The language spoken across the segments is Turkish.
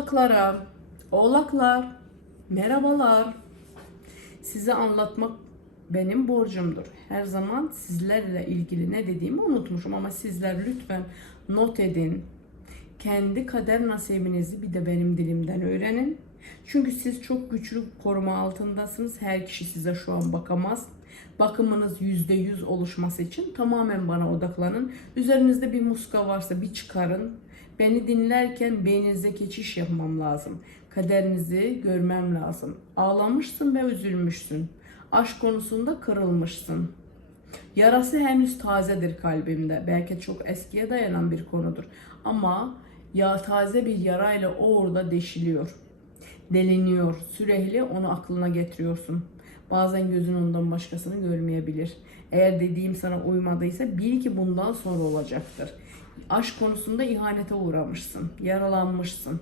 Hastalıklara, oğlaklar, merhabalar. Size anlatmak benim borcumdur. Her zaman sizlerle ilgili ne dediğimi unutmuşum ama sizler lütfen not edin. Kendi kader nasibinizi bir de benim dilimden öğrenin. Çünkü siz çok güçlü koruma altındasınız. Her kişi size şu an bakamaz. Bakımınız %100 oluşması için tamamen bana odaklanın. Üzerinizde bir muska varsa bir çıkarın. Beni dinlerken beyninize geçiş yapmam lazım. Kaderinizi görmem lazım. Ağlamışsın ve üzülmüşsün. Aşk konusunda kırılmışsın. Yarası henüz tazedir kalbimde. Belki çok eskiye dayanan bir konudur. Ama ya taze bir yarayla o orada deşiliyor. Deliniyor. Sürekli onu aklına getiriyorsun. Bazen gözün ondan başkasını görmeyebilir. Eğer dediğim sana uymadıysa bil ki bundan sonra olacaktır. Aşk konusunda ihanete uğramışsın. Yaralanmışsın.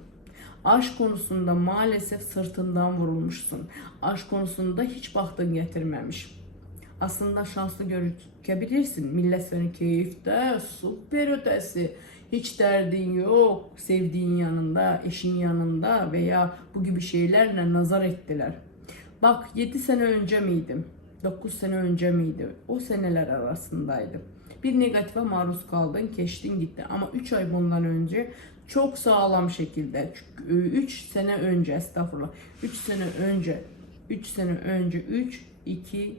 Aşk konusunda maalesef sırtından vurulmuşsun. Aşk konusunda hiç bahtın getirmemiş. Aslında şanslı gözükebilirsin. Millet seni keyifte, süper ötesi. Hiç derdin yok. Sevdiğin yanında, eşin yanında veya bu gibi şeylerle nazar ettiler. Bak 7 sene önce miydim? 9 sene önce miydi? O seneler arasındaydım. Bir negatife maruz kaldın, geçtin gitti. Ama 3 ay bundan önce çok sağlam şekilde 3 sene önce estağfurullah 3 sene önce 3 sene önce 3 2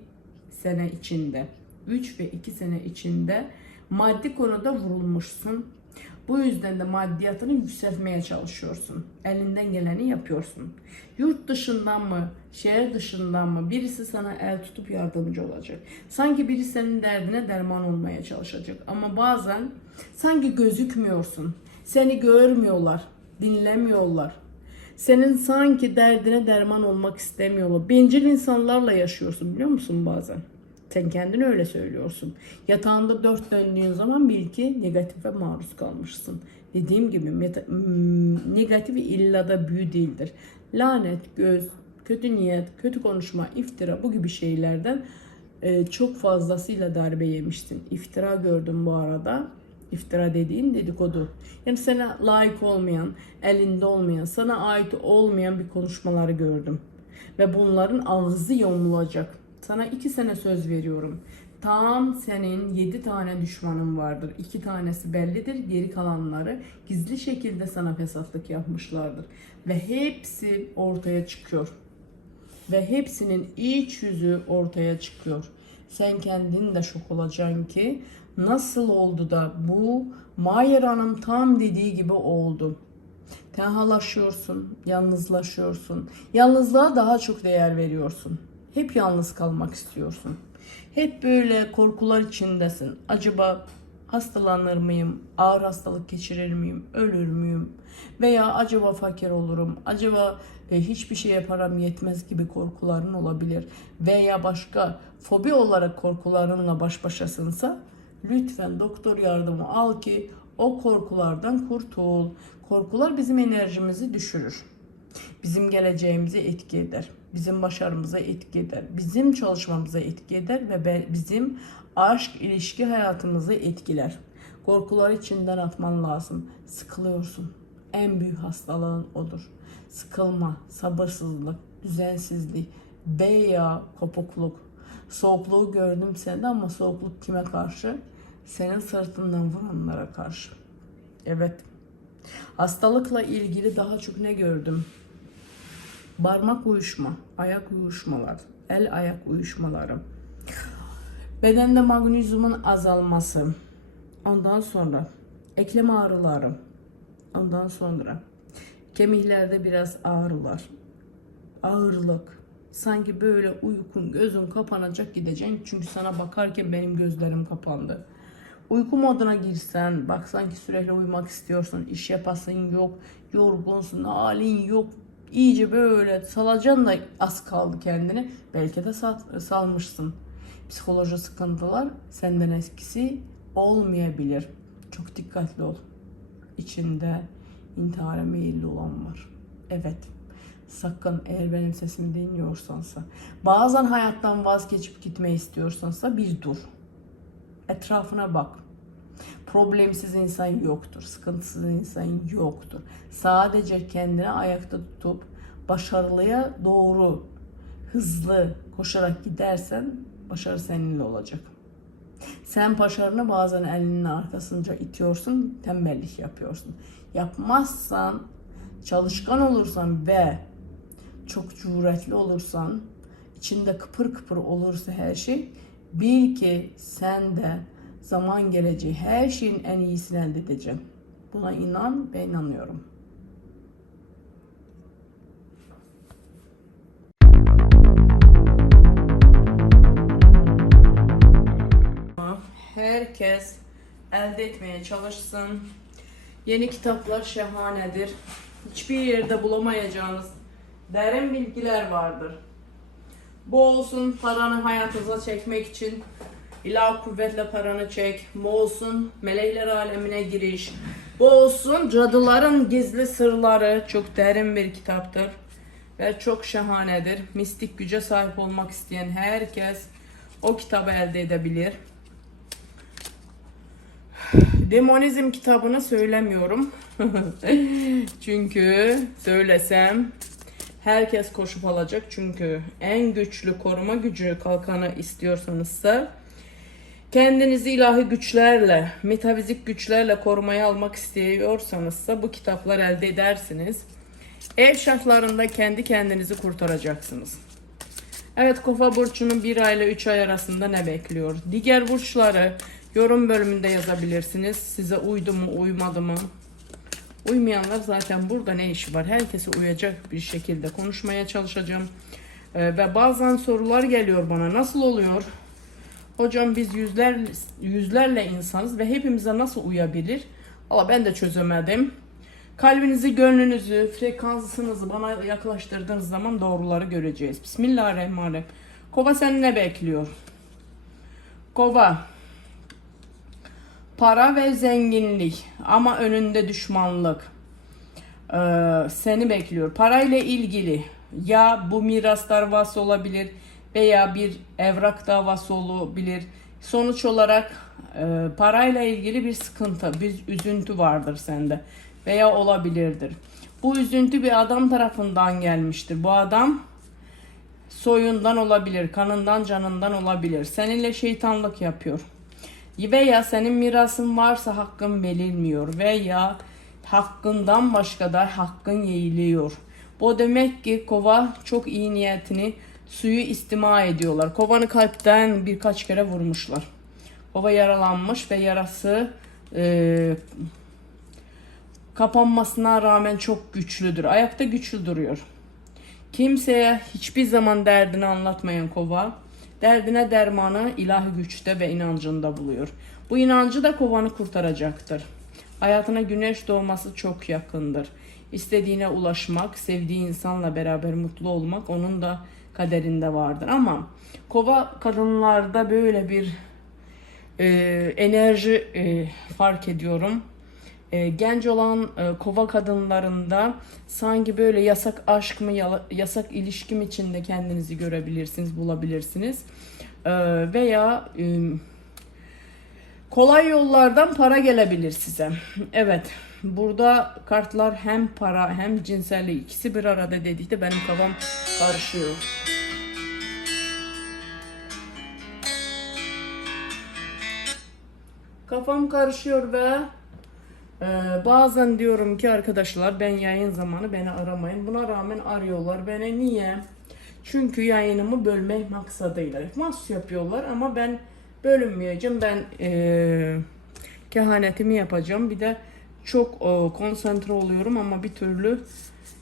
sene içinde 3 ve 2 sene içinde maddi konuda vurulmuşsun. Bu yüzden de maddiyatını yükseltmeye çalışıyorsun. Elinden geleni yapıyorsun. Yurt dışından mı, şehir dışından mı birisi sana el tutup yardımcı olacak. Sanki biri senin derdine derman olmaya çalışacak. Ama bazen sanki gözükmüyorsun. Seni görmüyorlar, dinlemiyorlar. Senin sanki derdine derman olmak istemiyorlar. Bencil insanlarla yaşıyorsun biliyor musun bazen? Sen kendin öyle söylüyorsun. Yatağında dört döndüğün zaman bil ki negatife maruz kalmışsın. Dediğim gibi negatif illa da büyü değildir. Lanet, göz, kötü niyet, kötü konuşma, iftira bu gibi şeylerden e, çok fazlasıyla darbe yemiştin. İftira gördüm bu arada. İftira dediğin dedikodu. Yani sana layık olmayan, elinde olmayan, sana ait olmayan bir konuşmaları gördüm. Ve bunların ağzı yomulacak. Sana iki sene söz veriyorum. Tam senin yedi tane düşmanın vardır. İki tanesi bellidir. Geri kalanları gizli şekilde sana fesatlık yapmışlardır. Ve hepsi ortaya çıkıyor. Ve hepsinin iç yüzü ortaya çıkıyor. Sen kendin de şok olacaksın ki nasıl oldu da bu Mayer Hanım tam dediği gibi oldu. Tenhalaşıyorsun, yalnızlaşıyorsun. Yalnızlığa daha çok değer veriyorsun. Hep yalnız kalmak istiyorsun. Hep böyle korkular içindesin. Acaba hastalanır mıyım? Ağır hastalık geçirir miyim? Ölür müyüm? Veya acaba fakir olurum? Acaba e, hiçbir şeye param yetmez gibi korkuların olabilir. Veya başka fobi olarak korkularınla baş başasınsa lütfen doktor yardımı al ki o korkulardan kurtul. Korkular bizim enerjimizi düşürür. Bizim geleceğimize etki eder. Bizim başarımıza etki eder. Bizim çalışmamıza etki eder ve bizim aşk ilişki hayatımızı etkiler. Korkuları içinden atman lazım. Sıkılıyorsun. En büyük hastalığın odur. Sıkılma, sabırsızlık, düzensizlik veya kopukluk. Soğukluğu gördüm sende ama soğukluk kime karşı? Senin sırtından vuranlara karşı. Evet. Hastalıkla ilgili daha çok ne gördüm? Parmak uyuşma, ayak uyuşmalar, el ayak uyuşmaları. Bedende magnezyumun azalması. Ondan sonra eklem ağrıları. Ondan sonra kemiklerde biraz ağrılar. Ağırlık. Sanki böyle uykun gözün kapanacak gideceksin. Çünkü sana bakarken benim gözlerim kapandı. Uyku moduna girsen, bak sanki sürekli uyumak istiyorsun, iş yapasın yok, yorgunsun, halin yok. İyice böyle salacaksın da az kaldı kendini. Belki de sal- salmışsın. Psikoloji sıkıntılar senden eskisi olmayabilir. Çok dikkatli ol. İçinde intihara meyilli olan var. Evet. Sakın eğer benim sesimi dinliyorsansa, bazen hayattan vazgeçip gitmeyi istiyorsansa bir dur. Etrafına bak. Problemsiz insan yoktur. Sıkıntısız insan yoktur. Sadece kendini ayakta tutup başarılıya doğru hızlı koşarak gidersen başarı seninle olacak. Sen başarını bazen elinin arkasınca itiyorsun, tembellik yapıyorsun. Yapmazsan, çalışkan olursan ve çok cüretli olursan, içinde kıpır kıpır olursa her şey, bil ki sen de zaman geleceği her şeyin en iyisini elde edeceksin. Buna inan ve inanıyorum. Herkes elde etmeye çalışsın. Yeni kitaplar şahanedir. Hiçbir yerde bulamayacağınız derin bilgiler vardır. Bu olsun paranı hayatınıza çekmek için ilah kuvvetle paranı çek. Bu olsun melekler alemine giriş. Bu olsun cadıların gizli sırları çok derin bir kitaptır. Ve çok şahanedir. Mistik güce sahip olmak isteyen herkes o kitabı elde edebilir. Demonizm kitabını söylemiyorum. Çünkü söylesem herkes koşup alacak. Çünkü en güçlü koruma gücü kalkanı istiyorsanızsa kendinizi ilahi güçlerle, metafizik güçlerle korumaya almak istiyorsanızsa bu kitaplar elde edersiniz. Ev şartlarında kendi kendinizi kurtaracaksınız. Evet Kofa burçunun 1 ay ile 3 ay arasında ne bekliyor? Diğer burçları yorum bölümünde yazabilirsiniz. Size uydu mu uymadı mı? Uymayanlar zaten burada ne işi var? Herkese uyacak bir şekilde konuşmaya çalışacağım. Ee, ve bazen sorular geliyor bana. Nasıl oluyor? Hocam biz yüzler yüzlerle insanız ve hepimize nasıl uyabilir? Ama ben de çözemedim. Kalbinizi, gönlünüzü, frekansınızı bana yaklaştırdığınız zaman doğruları göreceğiz. Bismillahirrahmanirrahim. Kova seni ne bekliyor? Kova. Para ve zenginlik ama önünde düşmanlık. Ee, seni bekliyor. Parayla ilgili ya bu miras davası olabilir veya bir evrak davası olabilir. Sonuç olarak e, parayla ilgili bir sıkıntı, bir üzüntü vardır sende veya olabilirdir. Bu üzüntü bir adam tarafından gelmiştir. Bu adam soyundan olabilir, kanından, canından olabilir. Seninle şeytanlık yapıyor. Veya senin mirasın varsa hakkın verilmiyor veya hakkından başka da hakkın yeğiliyor. Bu demek ki kova çok iyi niyetini suyu istima ediyorlar. Kovanı kalpten birkaç kere vurmuşlar. Kova yaralanmış ve yarası e, kapanmasına rağmen çok güçlüdür. Ayakta güçlü duruyor. Kimseye hiçbir zaman derdini anlatmayan kova, derdine dermanı ilahi güçte ve inancında buluyor. Bu inancı da kovanı kurtaracaktır. Hayatına güneş doğması çok yakındır. İstediğine ulaşmak, sevdiği insanla beraber mutlu olmak onun da kaderinde vardır. Ama kova kadınlarda böyle bir e, enerji e, fark ediyorum. E, genç olan e, kova kadınlarında sanki böyle yasak aşk mı yasak ilişki mi içinde kendinizi görebilirsiniz, bulabilirsiniz. E, veya e, kolay yollardan para gelebilir size. Evet. Burada kartlar hem para hem cinsellik ikisi bir arada dediğinde benim kafam karışıyor. Kafam karışıyor ve e, bazen diyorum ki arkadaşlar ben yayın zamanı beni aramayın. Buna rağmen arıyorlar beni. Niye? Çünkü yayınımı bölmek maksadıyla. Mas yapıyorlar ama ben bölünmeyeceğim. Ben e, kehanetimi yapacağım. Bir de çok e, konsantre oluyorum ama bir türlü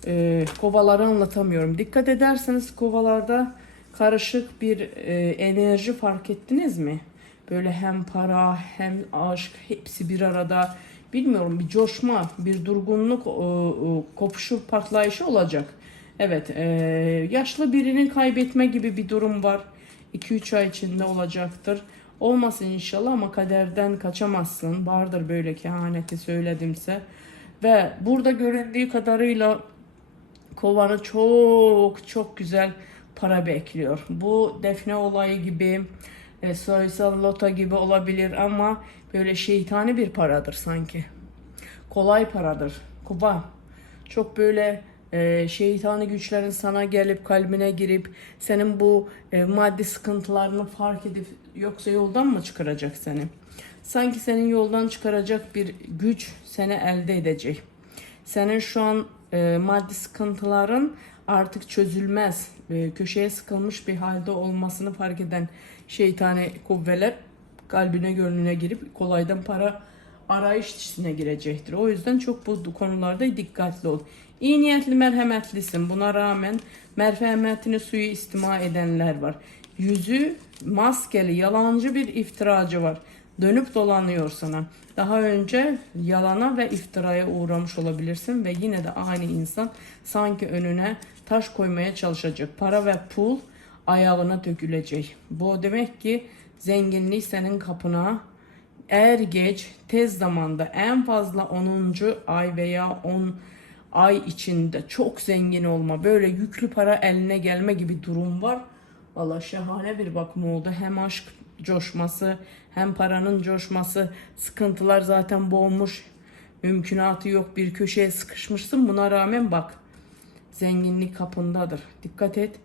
e, kovaları anlatamıyorum. Dikkat ederseniz kovalarda karışık bir e, enerji fark ettiniz mi? Böyle hem para hem aşk hepsi bir arada. Bilmiyorum bir coşma, bir durgunluk, kopuşu, patlayışı olacak. Evet, e, yaşlı birinin kaybetme gibi bir durum var. 2-3 ay içinde olacaktır. Olmasın inşallah ama kaderden kaçamazsın. Vardır böyle kehaneti söyledimse. Ve burada göründüğü kadarıyla kovanı çok çok güzel para bekliyor. Bu defne olayı gibi e, soysal loto gibi olabilir ama böyle şeytani bir paradır sanki. Kolay paradır. Kuba. Çok böyle e, şeytani güçlerin sana gelip kalbine girip senin bu e, maddi sıkıntılarını fark edip yoksa yoldan mı çıkaracak seni? Sanki senin yoldan çıkaracak bir güç seni elde edecek. Senin şu an e, maddi sıkıntıların artık çözülmez, e, köşeye sıkılmış bir halde olmasını fark eden şeytani kuvveler kalbine gönlüne girip kolaydan para arayış içine girecektir. O yüzden çok bu konularda dikkatli ol. İyi niyetli merhametlisin. Buna rağmen merhametini suyu istima edenler var. Yüzü maskeli, yalancı bir iftiracı var. Dönüp dolanıyor sana. Daha önce yalana ve iftiraya uğramış olabilirsin ve yine de aynı insan sanki önüne taş koymaya çalışacak. Para ve pul ayağına dökülecek. Bu demek ki zenginlik senin kapına er geç tez zamanda en fazla 10. ay veya 10 ay içinde çok zengin olma böyle yüklü para eline gelme gibi durum var. Valla şahane bir bakım oldu. Hem aşk coşması hem paranın coşması sıkıntılar zaten boğmuş. Mümkünatı yok bir köşeye sıkışmışsın buna rağmen bak zenginlik kapındadır. Dikkat et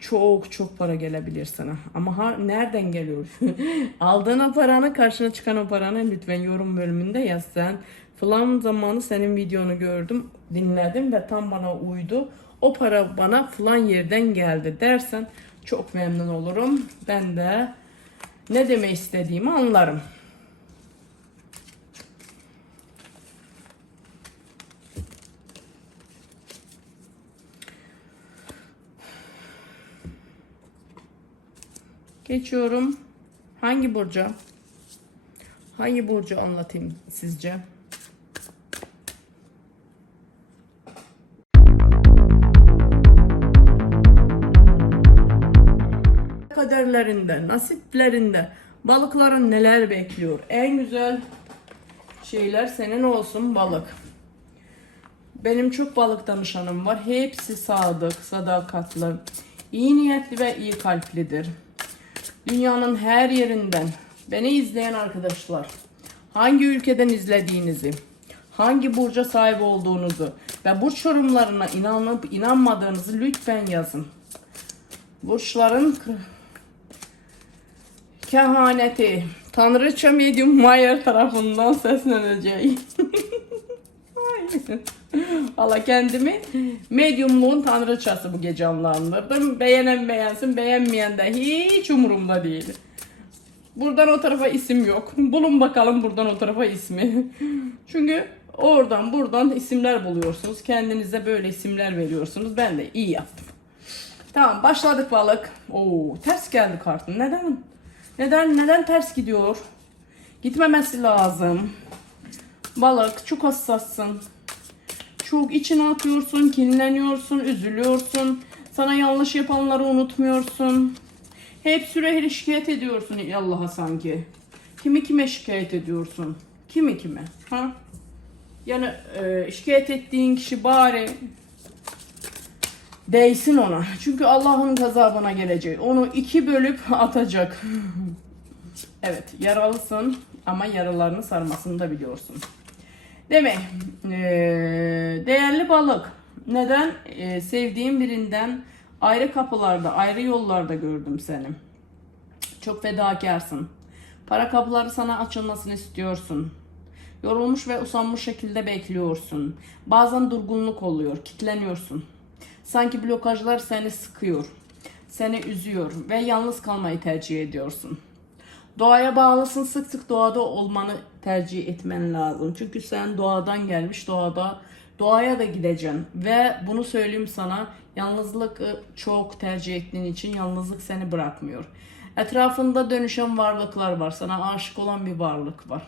çok çok para gelebilir sana. Ama ha, nereden geliyor? Aldığın o paranı karşına çıkan o paranı lütfen yorum bölümünde yaz sen. Falan zamanı senin videonu gördüm, dinledim ve tam bana uydu. O para bana falan yerden geldi dersen çok memnun olurum. Ben de ne demek istediğimi anlarım. Geçiyorum. Hangi burca? Hangi burcu anlatayım sizce? Kaderlerinde, nasiplerinde balıkların neler bekliyor? En güzel şeyler senin olsun balık. Benim çok balık danışanım var. Hepsi sadık, sadakatli, iyi niyetli ve iyi kalplidir. Dünyanın her yerinden beni izleyen arkadaşlar hangi ülkeden izlediğinizi, hangi burca sahip olduğunuzu ve burç yorumlarına inanıp inanmadığınızı lütfen yazın. Burçların kehaneti Tanrıça Medium Mayer tarafından seslenecek. Ay. Valla kendimi medyumluğun tanrıçası bu gece anlandırdım. Beğenen beğensin, beğenmeyen de hiç umurumda değil. Buradan o tarafa isim yok. Bulun bakalım buradan o tarafa ismi. Çünkü oradan buradan isimler buluyorsunuz. Kendinize böyle isimler veriyorsunuz. Ben de iyi yaptım. Tamam başladık balık. Oo ters geldi kartın. Neden? Neden neden ters gidiyor? Gitmemesi lazım. Balık çok hassassın. Çok içine atıyorsun, kinleniyorsun, üzülüyorsun. Sana yanlış yapanları unutmuyorsun. Hep sürekli şikayet ediyorsun Allah'a sanki. Kimi kime şikayet ediyorsun? Kimi kime? Ha? Yani e, şikayet ettiğin kişi bari değsin ona. Çünkü Allah'ın gazabına gelecek. Onu iki bölüp atacak. evet yaralısın ama yaralarını sarmasını da biliyorsun. Demek eee, değerli balık. Neden? Eee, sevdiğim birinden ayrı kapılarda, ayrı yollarda gördüm seni. Çok fedakarsın. Para kapıları sana açılmasını istiyorsun. Yorulmuş ve usanmış şekilde bekliyorsun. Bazen durgunluk oluyor, kitleniyorsun. Sanki blokajlar seni sıkıyor, seni üzüyor ve yalnız kalmayı tercih ediyorsun. Doğaya bağlısın. Sık sık doğada olmanı tercih etmen lazım. Çünkü sen doğadan gelmiş doğada doğaya da gideceksin. Ve bunu söyleyeyim sana yalnızlık ı, çok tercih ettiğin için yalnızlık seni bırakmıyor. Etrafında dönüşen varlıklar var. Sana aşık olan bir varlık var.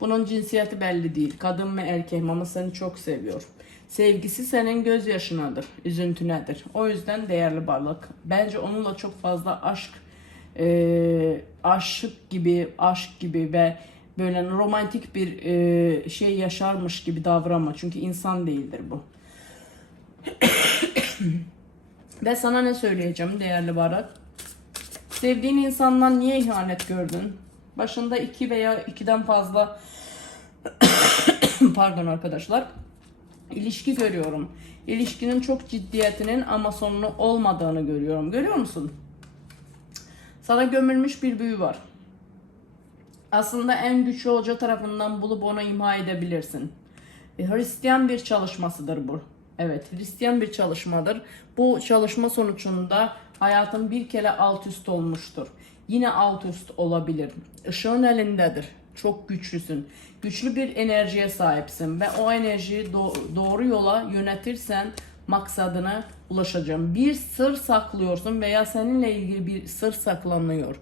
Bunun cinsiyeti belli değil. Kadın mı erkek mi ama seni çok seviyor. Sevgisi senin gözyaşınadır, üzüntünedir. O yüzden değerli varlık. Bence onunla çok fazla aşk e, aşık gibi, aşk gibi ve böyle romantik bir e, şey yaşarmış gibi davranma. Çünkü insan değildir bu. ve sana ne söyleyeceğim değerli barak? Sevdiğin insandan niye ihanet gördün? Başında iki veya ikiden fazla pardon arkadaşlar ilişki görüyorum. İlişkinin çok ciddiyetinin ama sonunu olmadığını görüyorum. Görüyor musun? Sana gömülmüş bir büyü var. Aslında en güçlü hoca tarafından bulup onu imha edebilirsin. E, Hristiyan bir çalışmasıdır bu. Evet, Hristiyan bir çalışmadır. Bu çalışma sonucunda hayatın bir kere alt üst olmuştur. Yine alt üst olabilir. Işığın elindedir. Çok güçlüsün. Güçlü bir enerjiye sahipsin ve o enerjiyi do- doğru yola yönetirsen maksadına ulaşacağım. Bir sır saklıyorsun veya seninle ilgili bir sır saklanıyor.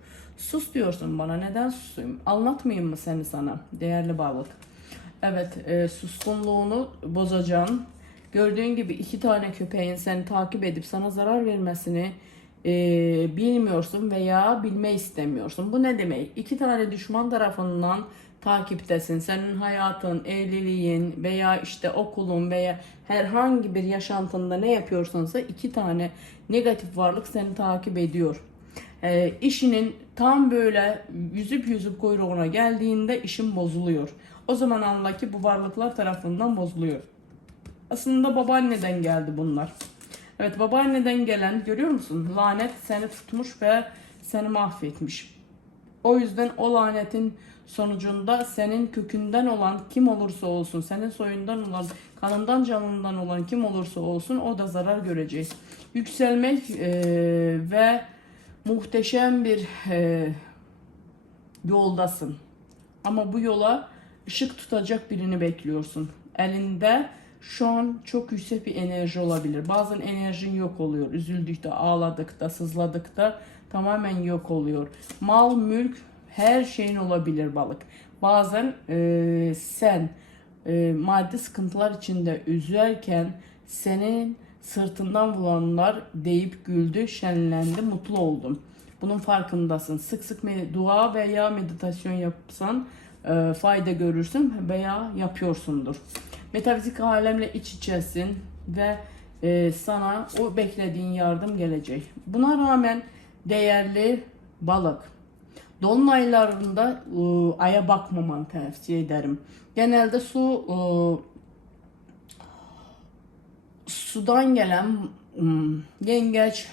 Sus diyorsun bana. Neden susayım? Anlatmayayım mı seni sana? Değerli balık. Evet, e, suskunluğunu bozacağım. Gördüğün gibi iki tane köpeğin seni takip edip sana zarar vermesini e, bilmiyorsun veya bilme istemiyorsun. Bu ne demek? İki tane düşman tarafından takiptesin. Senin hayatın, evliliğin veya işte okulun veya herhangi bir yaşantında ne yapıyorsansa iki tane negatif varlık seni takip ediyor. E, işinin tam böyle yüzüp yüzüp kuyruğuna geldiğinde işin bozuluyor. O zaman anla ki bu varlıklar tarafından bozuluyor. Aslında babaanneden geldi bunlar. Evet babaanneden gelen görüyor musun? Lanet seni tutmuş ve seni mahvetmiş. O yüzden o lanetin sonucunda senin kökünden olan kim olursa olsun, senin soyundan olan, kanından canından olan kim olursa olsun o da zarar görecek. Yükselmek eee, ve muhteşem bir eee, yoldasın. Ama bu yola ışık tutacak birini bekliyorsun. Elinde şu an çok yüksek bir enerji olabilir. Bazen enerjin yok oluyor. Üzüldükte, ağladıkta, sızladıkta tamamen yok oluyor. Mal, mülk, her şeyin olabilir balık. Bazen eee, sen eee, maddi sıkıntılar içinde üzerken senin sırtından vuranlar deyip güldü, şenlendi, mutlu oldum. Bunun farkındasın. Sık sık dua veya meditasyon yapsan e, fayda görürsün veya yapıyorsundur. Metafizik alemle iç içesin ve e, sana o beklediğin yardım gelecek. Buna rağmen değerli balık. Dolunaylarında e, aya bakmaman tavsiye ederim. Genelde su e, sudan gelen hmm, yengeç,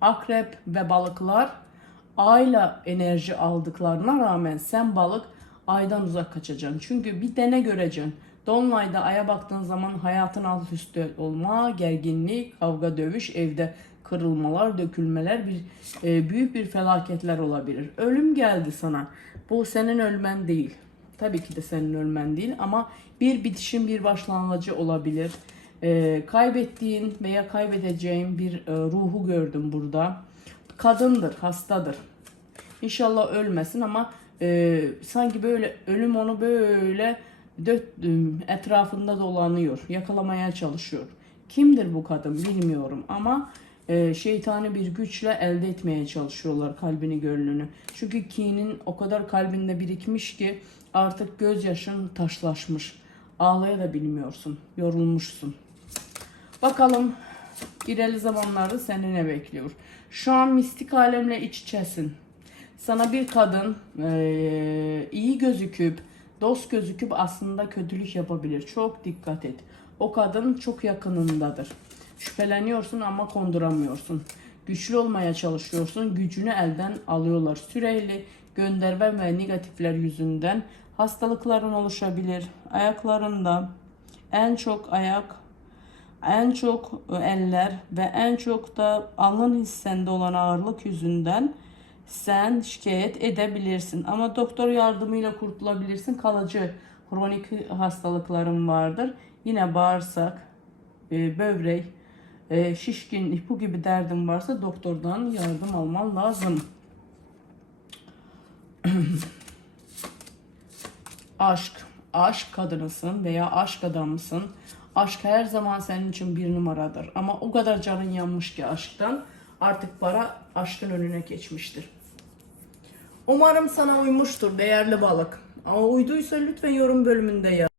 akrep ve balıklar ayla enerji aldıklarına rağmen sen balık aydan uzak kaçacaksın. Çünkü bir dene göreceksin. Dolunayda aya baktığın zaman hayatın alt üstü olma, gerginlik, kavga dövüş, evde kırılmalar, dökülmeler, bir e, büyük bir felaketler olabilir. Ölüm geldi sana. Bu senin ölmen değil. Tabii ki de senin ölmen değil ama bir bitişin bir başlangıcı olabilir. E, kaybettiğin veya kaybedeceğin bir e, ruhu gördüm burada. Kadındır, hastadır. İnşallah ölmesin ama e, sanki böyle ölüm onu böyle dört, etrafında dolanıyor, yakalamaya çalışıyor. Kimdir bu kadın bilmiyorum ama e, şeytani bir güçle elde etmeye çalışıyorlar kalbini gönlünü. Çünkü kinin o kadar kalbinde birikmiş ki artık gözyaşın taşlaşmış. Ağlaya da bilmiyorsun, yorulmuşsun. Bakalım ileri zamanlarda seni ne bekliyor? Şu an mistik alemle iç içesin. Sana bir kadın eee, iyi gözüküp, dost gözüküp aslında kötülük yapabilir. Çok dikkat et. O kadın çok yakınındadır. Şüpheleniyorsun ama konduramıyorsun. Güçlü olmaya çalışıyorsun. Gücünü elden alıyorlar. Sürekli gönderme ve negatifler yüzünden hastalıkların oluşabilir. Ayaklarında en çok ayak en çok eller ve en çok da alın hissende olan ağırlık yüzünden sen şikayet edebilirsin. Ama doktor yardımıyla kurtulabilirsin. Kalıcı kronik hastalıkların vardır. Yine bağırsak, e, böbrek, e, şişkinlik bu gibi derdin varsa doktordan yardım alman lazım. aşk, aşk kadınısın veya aşk adamısın. Aşk her zaman senin için bir numaradır. Ama o kadar canın yanmış ki aşktan artık para aşkın önüne geçmiştir. Umarım sana uymuştur değerli balık. Ama uyduysa lütfen yorum bölümünde yaz.